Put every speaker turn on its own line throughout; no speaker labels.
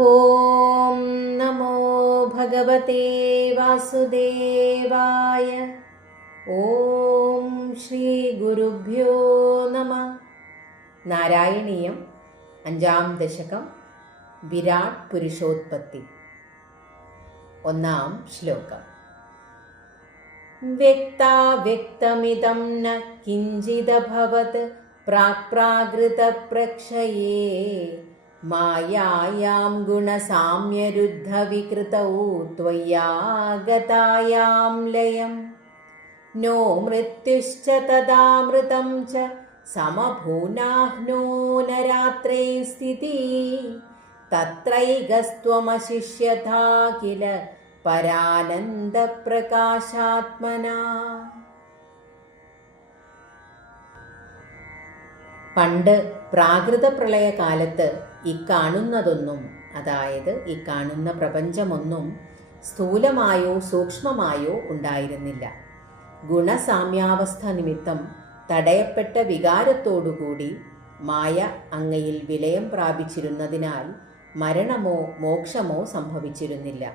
ॐ नमो भगवते वासुदेवाय ॐ ശ്രീഗുരുഭ്യോ നമ നാരായണീയം അഞ്ചാം ദശകം വിരാട് പുരുഷോത്പത്തി ഒന്നാം ശ്ലോകം വ്യക്താവ്യക്തമിതം ന കിഞ്ചിദഭവത് പ്രാക്പ്രാകൃതപ്രക്ഷയേ मायायां गुणसाम्यरुद्धविकृतौ त्वय्यागतायां लयं नो मृत्युश्च तदामृतं च समभूनाह्नो न रात्रे स्थिति तत्रैकस्त्वमशिष्यथा किल परानन्दप्रकाशात्मना പണ്ട് പ്രാകൃത പ്രളയകാലത്ത് ഇക്കാണുന്നതൊന്നും അതായത് ഈ കാണുന്ന പ്രപഞ്ചമൊന്നും സ്ഥൂലമായോ സൂക്ഷ്മമായോ ഉണ്ടായിരുന്നില്ല. ഗുണസാമ്യാവസ്ഥ നിമിത്തം തടയപ്പെട്ട വികാരത്തോടുകൂടി മായ അങ്ങയിൽ വിലയം പ്രാപിച്ചിരുന്നതിനാൽ മരണമോ മോക്ഷമോ സംഭവിച്ചിരുന്നില്ല.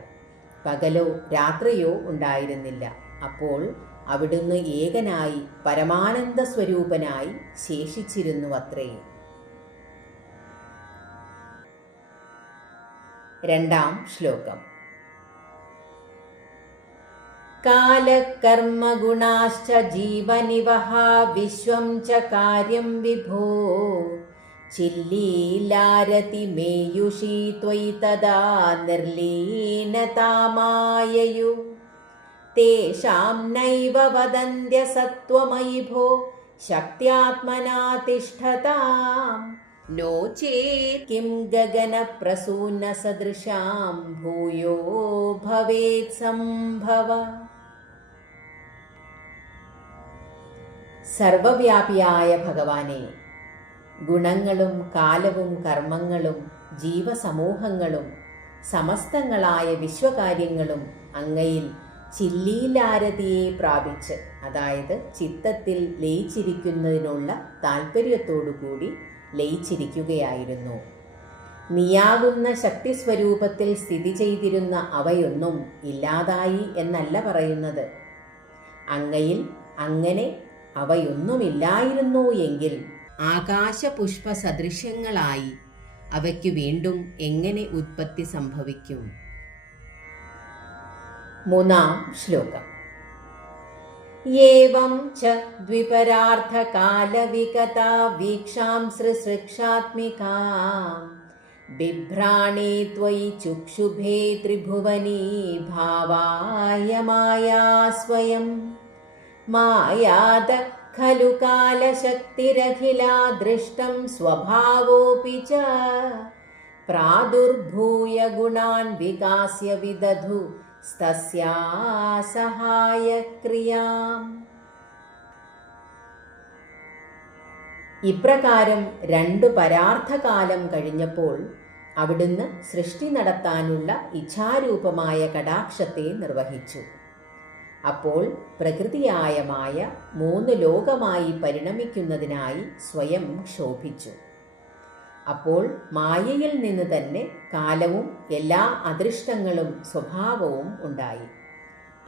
പകലോ രാത്രിയോ ഉണ്ടായിരുന്നില്ല. അപ്പോൾ അവിടുന്ന് ഏകനായി പരമാനന്ദ സ്വരൂപനായി ശേഷിച്ചിരുന്നു അത്രേ രണ്ടാം ശ്ലോകം. കാലകർമ്മഗുണാശ്ച ജീവനിവഹ വിശ്വം ച കാര്യം വിഭോ. ചില്ലീലാരതി മേയുഷീ ത്വയി തദാ നിർലീനതാമായയു. तेषां नैव वदन्त्यसत्त्वमयि भो शक्त्यात्मना तिष्ठताम् नो चेत् किं गगनप्रसूनसदृशां भूयो भवेत् सम्भव സർവവ്യാപിയായ ഭഗവാനെ ഗുണങ്ങളും കാലവും കർമ്മങ്ങളും ജീവസമൂഹങ്ങളും സമസ്തങ്ങളായ വിശ്വകാര്യങ്ങളും അങ്ങയിൽ ചില്ലീലാരതിയെ പ്രാപിച്ച് അതായത് ചിത്തത്തിൽ ലയിച്ചിരിക്കുന്നതിനുള്ള താല്പര്യത്തോടുകൂടി ലയിച്ചിരിക്കുകയായിരുന്നു. നീയാകുന്ന ശക്തി സ്വരൂപത്തിൽ സ്ഥിതി ചെയ്തിരുന്ന അവയൊന്നും ഇല്ലാതായി എന്നല്ല പറയുന്നത്. അങ്ങയിൽ അങ്ങനെ അവയൊന്നുമില്ലായിരുന്നു എങ്കിൽ ആകാശപുഷ്പ സദൃശ്യങ്ങളായി അവയ്ക്ക് വീണ്ടും എങ്ങനെ ഉത്പത്തി സംഭവിക്കും? മൂന്നാം ശ്ലോകം ഏവം ച ദ്വിപരാർത്ഥകാലവികതാ വീക്ഷാം സൃസൃക്ഷാത്മികാം ബിഭ്രാണേ ത്വയി ചുക്ഷുഭേ ത്രിഭുവനീ ഭാവായ മായാ സ്വയം മായാത खलु कालशक्तिरखिला दृष्टं स्वभावोऽपि च प्रादुर्भूय गुणान् विकास्य विदधु स्तस्या സഹായക്രിയാം ഇപ്രകാരം രണ്ടു പരാർത്ഥകാലം കഴിഞ്ഞപ്പോൾ അവിടുന്ന് സൃഷ്ടി നടത്താനുള്ള ഇച്ഛാരൂപമായ കടാക്ഷത്തെ നിർവഹിച്ചു അപ്പോൾ പ്രകൃതിയായ മായ മൂന്ന് ലോകമായി പരിണമിക്കുന്നതിനായി സ്വയം ക്ഷോഭിച്ചു അപ്പോൾ മായയിൽ നിന്ന് തന്നെ കാലവും എല്ലാ അദൃഷ്ടങ്ങളും സ്വഭാവവും ഉണ്ടായി.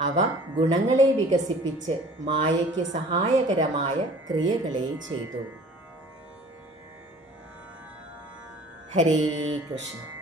അവ ഗുണങ്ങളെ വികസിപ്പിച്ച് മായയ്ക്ക് സഹായകരമായ ക്രിയകളെ ചെയ്തു. ഹരേ കൃഷ്ണ.